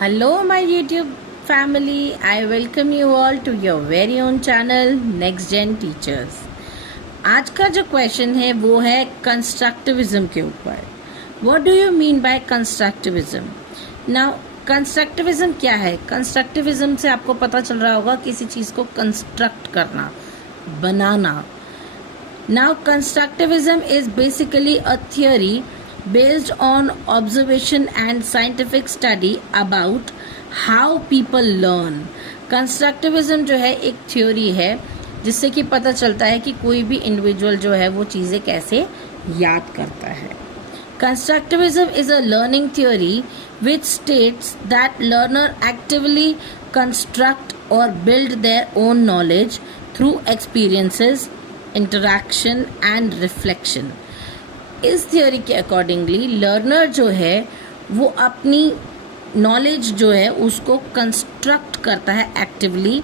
Hello, my YouTube family. I welcome you all to your very own channel Next Gen Teachers. आज का जो question है वो है कंस्ट्रक्टिविज्म के ऊपर. What do you mean by constructivism? Now, constructivism क्या है? कंस्ट्रक्टिविज्म से आपको पता चल रहा होगा किसी चीज को कंस्ट्रक्ट करना, बनाना. Now, constructivism is basically a theory based on observation and scientific study about how people learn. Constructivism जो है एक थ्योरी है जिससे कि पता चलता है कि कोई भी इंडिविजुअल जो है वो चीज़ें कैसे याद करता है. Constructivism is a learning theory which states that learner actively construct or build their own knowledge through experiences, interaction and reflection. इस थियोरी के अकॉर्डिंगली लर्नर जो है वो अपनी नॉलेज जो है उसको कंस्ट्रक्ट करता है, एक्टिवली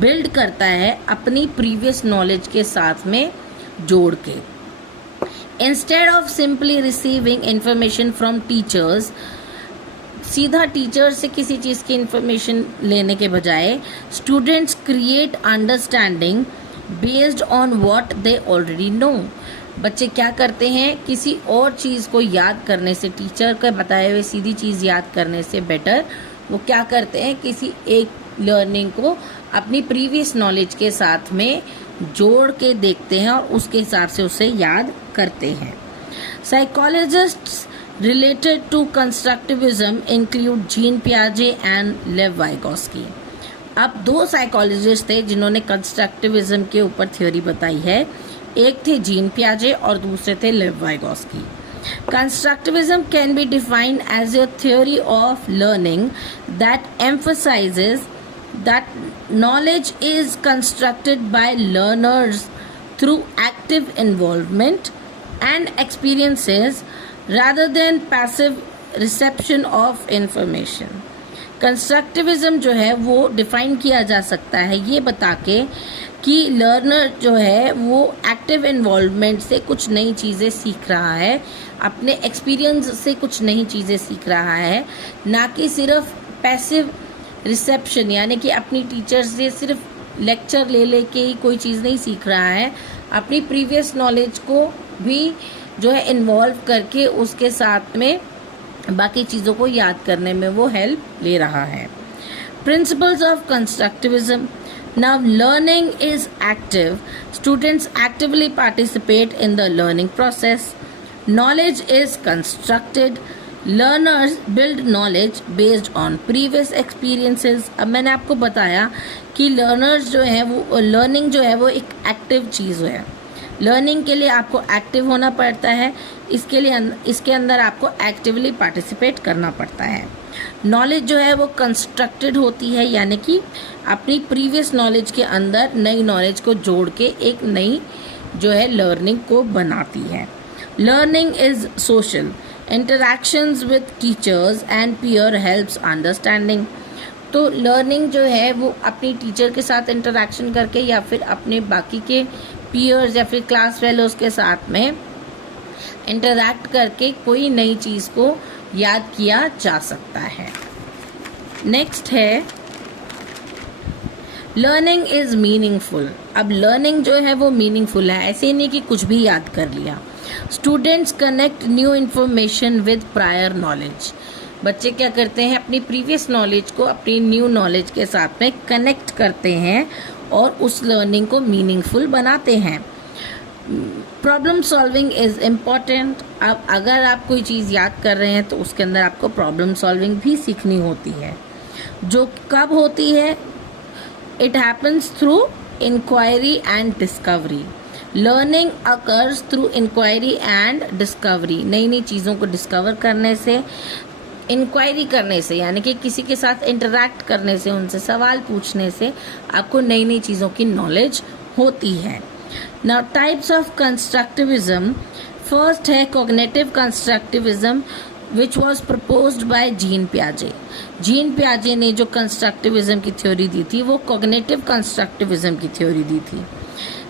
बिल्ड करता है अपनी प्रीवियस नॉलेज के साथ में जोड़ के. Instead of simply receiving information from teachers, सीधा टीचर से किसी चीज़ की इंफॉर्मेशन लेने के बजाय students create understanding based on what they already know. बच्चे क्या करते हैं, किसी और चीज़ को याद करने से, टीचर के बताए हुए सीधी चीज़ याद करने से बेटर वो क्या करते हैं, किसी एक लर्निंग को अपनी प्रीवियस नॉलेज के साथ में जोड़ के देखते हैं और उसके हिसाब से उसे याद करते हैं. Psychologists related to constructivism include Jean Piaget and Lev Vygotsky. अब दो साइकोलॉजिस्ट थे जिन्होंने कंस्ट्रक्टिविज्म के ऊपर थ्योरी बताई है. एक थे जीन पियाजे और दूसरे थे Lev Vygotsky. Constructivism can be defined as a theory of learning that emphasizes that knowledge is constructed by learners through active involvement and experiences rather than passive reception of information. Constructivism जो है वो define किया जा सकता है ये बता के कि लर्नर जो है वो एक्टिव इन्वॉल्वमेंट से कुछ नई चीज़ें सीख रहा है, अपने एक्सपीरियंस से कुछ नई चीज़ें सीख रहा है, ना कि सिर्फ पैसिव रिसेप्शन यानी कि अपनी टीचर से सिर्फ लेक्चर ले के ही कोई चीज़ नहीं सीख रहा है, अपनी प्रीवियस नॉलेज को भी जो है इन्वॉल्व करके उसके साथ में बाकी चीज़ों को याद करने में वो हेल्प ले रहा है. Principles of constructivism. Now learning is active. Students actively participate in the learning process. Knowledge is constructed. Learners build knowledge based on previous experiences. अब मैंने आपको बताया कि लर्नर्स जो है वो लर्निंग जो है वो एक एक्टिव चीज़ है. लर्निंग के लिए आपको एक्टिव होना पड़ता है, इसके अंदर आपको एक्टिवली पार्टिसिपेट करना पड़ता है. नॉलेज जो है वो कंस्ट्रक्टेड होती है यानी कि अपनी प्रीवियस नॉलेज के अंदर नई नॉलेज को जोड़ के एक नई जो है लर्निंग को बनाती है. Learning is social. Interactions with teachers and peer helps understanding. तो लर्निंग जो है वो अपनी टीचर के साथ इंटरैक्शन करके या फिर अपने बाकी के पीयर्स या फिर क्लास फेलोज के साथ में इंटरैक्ट करके कोई नई चीज़ को याद किया जा सकता है. नेक्स्ट है लर्निंग इज मीनिंगफुल. अब लर्निंग जो है वो मीनिंगफुल है, ऐसे नहीं कि कुछ भी याद कर लिया. Students connect new information with prior knowledge. बच्चे क्या करते हैं, अपनी प्रीवियस नॉलेज को अपनी न्यू नॉलेज के साथ में कनेक्ट करते हैं और उस लर्निंग को मीनिंगफुल बनाते हैं. Problem solving is important. अब अगर आप कोई चीज़ याद कर रहे हैं तो उसके अंदर आपको प्रॉब्लम सॉल्विंग भी सीखनी होती है. जो कब होती है, it happens through inquiry and discovery. Learning occurs through inquiry and discovery. नई नई चीज़ों को डिस्कवर करने से, इंक्वायरी करने से यानी कि किसी के साथ इंटरैक्ट करने से, उनसे सवाल पूछने से आपको नई नई चीज़ों की नॉलेज होती है. Now types of constructivism. First है cognitive constructivism which was proposed by gene पियाजे. Gene पियाजे ने जो कंस्ट्रक्टिविज्म की थ्योरी दी थी वो कॉग्निटिव कंस्ट्रक्टिविज्म की थ्योरी दी थी,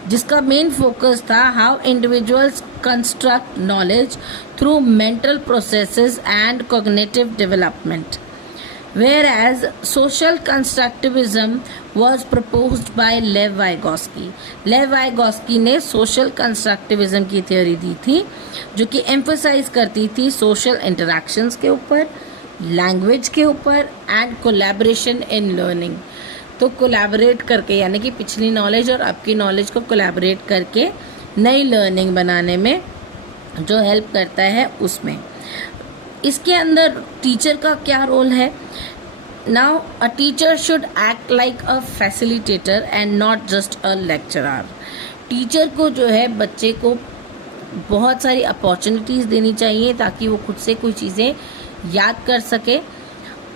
जिसका मेन फोकस था how individuals construct knowledge through mental processes and cognitive development. whereas social constructivism was proposed by Lev Vygotsky. लेव वाइगोस्की ने सोशल कंस्ट्रक्टिविज्म की थ्योरी दी थी, जो कि एम्फोसाइज करती थी सोशल इंटरैक्शंस के ऊपर, लैंग्वेज के ऊपर एंड कोलैबोरेशन इन लर्निंग. तो कोलैबोरेट करके, यानी कि पिछली नॉलेज और अब की नॉलेज को कोलैबोरेट करके नई लर्निंग बनाने में जो हेल्प करता है उसमें. इसके अंदर टीचर का क्या रोल है? Now a teacher should act like a facilitator and not just a lecturer. Teacher को जो है बच्चे को बहुत सारी अपॉर्चुनिटीज़ देनी चाहिए ताकि वो खुद से कोई चीज़ें याद कर सके.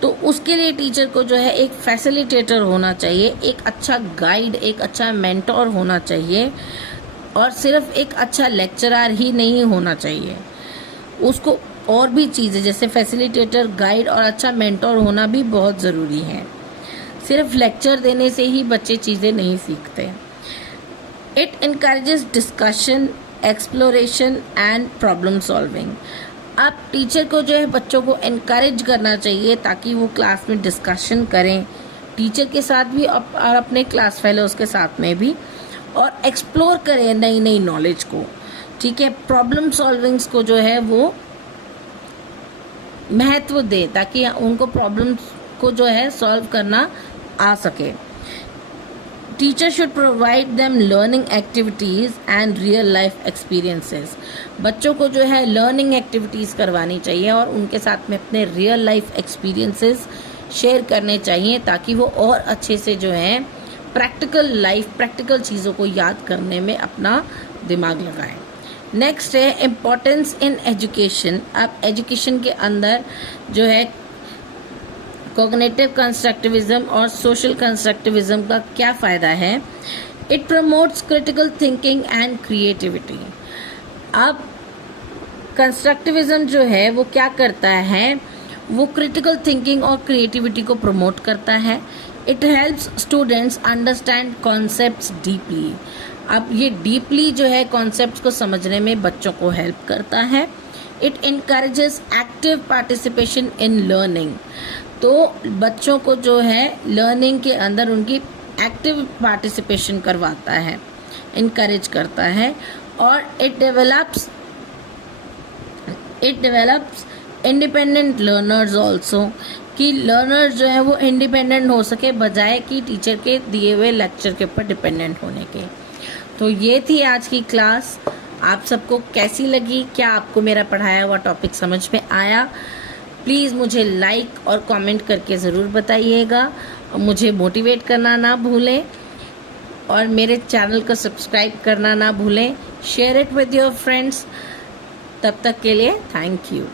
तो उसके लिए टीचर को जो है एक फैसिलिटेटर होना चाहिए, एक अच्छा गाइड, एक अच्छा मेंटोर होना चाहिए, और सिर्फ एक अच्छा लेक्चरर ही नहीं होना चाहिए. उसको और भी चीज़ें जैसे फैसिलिटेटर, गाइड और अच्छा मेंटोर होना भी बहुत ज़रूरी है. सिर्फ लेक्चर देने से ही बच्चे चीज़ें नहीं सीखते. It encourages discussion, exploration and problem solving. अब टीचर को जो है बच्चों को इनकरेज करना चाहिए ताकि वो क्लास में डिस्कशन करें, टीचर के साथ भी और अपने क्लास फेलोज के साथ में भी, और एक्सप्लोर करें नई नई नॉलेज को. ठीक है, प्रॉब्लम सॉल्विंग्स को जो है वो महत्व दे ताकि उनको प्रॉब्लम्स को जो है सॉल्व करना आ सके. Teacher should provide them learning activities and real life experiences. बच्चों को जो है लर्निंग एक्टिविटीज़ करवानी चाहिए और उनके साथ में अपने रियल लाइफ एक्सपीरियंसेस शेयर करने चाहिए ताकि वो और अच्छे से जो है प्रैक्टिकल चीज़ों को याद करने में अपना दिमाग लगाएं. नेक्स्ट है इम्पोर्टेंस इन एजुकेशन. अब एजुकेशन के अंदर जो है कॉग्निटिव कंस्ट्रक्टिविज्म और सोशल कंस्ट्रक्टिविज्म का क्या फ़ायदा है? It promotes critical thinking and creativity. अब कंस्ट्रक्टिविज्म जो है वो क्या करता है? वो क्रिटिकल थिंकिंग और क्रिएटिविटी को प्रमोट करता है. It helps students understand concepts deeply. अब ये डीपली जो है कॉन्सेप्ट्स को समझने में बच्चों को हेल्प करता है. It encourages active participation in learning. तो बच्चों को जो है लर्निंग के अंदर उनकी एक्टिव पार्टिसिपेशन करवाता है, इनकरेज करता है. और it develops independent learners also, कि लर्नर्स जो है वो इंडिपेंडेंट हो सके बजाय कि टीचर के दिए हुए लेक्चर के ऊपर डिपेंडेंट होने के. तो ये थी आज की क्लास. आप सबको कैसी लगी? क्या आपको मेरा पढ़ाया हुआ टॉपिक समझ में आया? प्लीज़ मुझे लाइक और कमेंट करके ज़रूर बताइएगा. मुझे मोटिवेट करना ना भूलें और मेरे चैनल को सब्सक्राइब करना ना भूलें. Share it with your friends. तब तक के लिए थैंक यू.